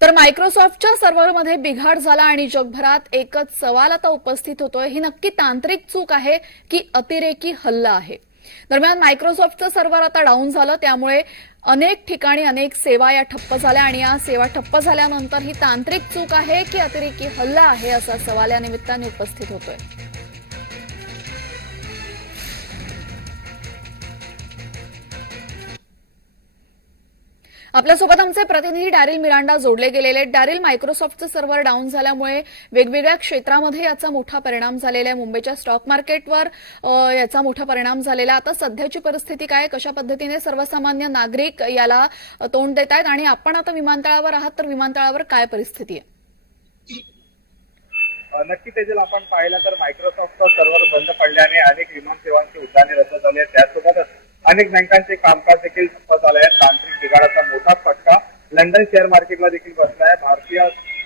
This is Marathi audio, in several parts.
तर मायक्रोसॉफ्टच्या सर्व्हरमध्ये बिघाड झाला आणि जगभरात एकच सवाल आता उपस्थित होतोय. ही नक्की तांत्रिक चूक आहे की अतिरेकी हल्ला आहे? दरम्यान मायक्रोसॉफ्टचं सर्व्हर आता डाऊन झालं त्यामुळे अनेक ठिकाणी अनेक सेवा या ठप्प झाल्या आणि या सेवा ठप्प झाल्यानंतर ही तांत्रिक चूक आहे की अतिरेकी हल्ला आहे असा सवाल या निमित्ताने उपस्थित होतोय. आपल्यासोबत आमचे प्रतिनिधी डॅरिल मिरांडा जोडले गेलेले आहेत. डॅरिल मायक्रोसॉफ्टचं सर्व्हर डाऊन झाल्यामुळे वेगवेगळ्या क्षेत्रामध्ये याचा मोठा परिणाम झालेला आहे. मुंबईच्या स्टॉक मार्केटवर याचा मोठा परिणाम झालेला आता सध्याची परिस्थिती काय कशा पद्धतीने सर्वसामान्य नागरिक याला तोंड देत आहेत? आणि आपण आता विमानतळावर आहात तर विमानतळावर काय परिस्थिती आहे? नक्की त्याच्यात आपण पाहिलं तर मायक्रोसॉफ्टचा सर्व्हर बंद पडल्याने अनेक विमान सेवांची उड्डाणे रद्द झाली आहेत. त्यासोबतच अनेक बँकांचे कामकाज देखील ठप्प आहे तांत्रिक बिघाडाचा मोठा फटका लंडन शेअर मार्केटला देखील बसला आहे भारतीय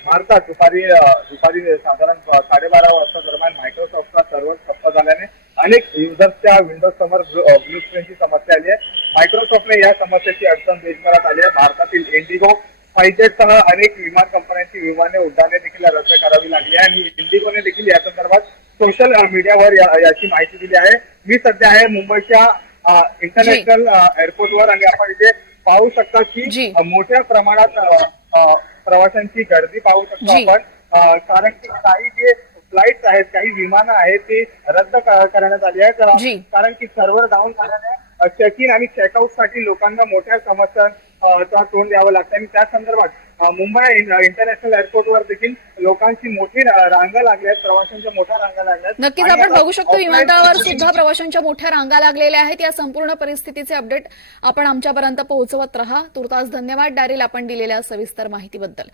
भारतात दुपारी दुपारी साधारण साडेबारा वाजता दरम्यान मायक्रोसॉफ्टचा सर्व्हर ठप्प झाल्याने अनेक युजर्सच्या विंडोज समोर ब्लू स्क्रीनची समस्या आली आहे. मायक्रोसॉफ्टने या समस्येची अडचण देशभरात आली आहे. भारतातील इंडिगो फायजेटसह अनेक विमान कंपन्यांची विमाने उड्डाणे देखील रद्द करावी लागली आहे. आणि इंडिगोने देखील या संदर्भात सोशल मीडियावर याची माहिती दिली आहे. मी सध्या आहे मुंबईच्या इंटरनॅशनल एअरपोर्टवर आणि आपण इथे पाहू शकता. की मोठ्या प्रमाणात प्रवाशांची गर्दी पाहू शकतो. आपण कारण की काही जे फ्लाईट आहेत काही विमानं आहेत ती रद्द करण्यात आली आहे. कारण की सर्व्हर डाऊन झाल्याने चेक इन आणि चेकआउटसाठी लोकांना मोठ्या समस्या अ, चा तोंड द्यावं लागतं आणि त्या संदर्भात मुंबई इंटरनॅशनल एअरपोर्टवर देखील लोकांची मोठी रांगा लागल्या आहेत प्रवाशांच्या मोठ्या रांगा लागल्या आहेत. नक्कीच आपण बघू शकतो विमानतळावर सुद्धा प्रवाशांच्या मोठ्या रांगा लागलेल्या आहेत. या संपूर्ण परिस्थितीचे अपडेट आपण आमच्यापर्यंत पोहोचवत राहा. तुर्तास धन्यवाद. डॅरिल आपण दिलेल्या सविस्तर माहितीबद्दल.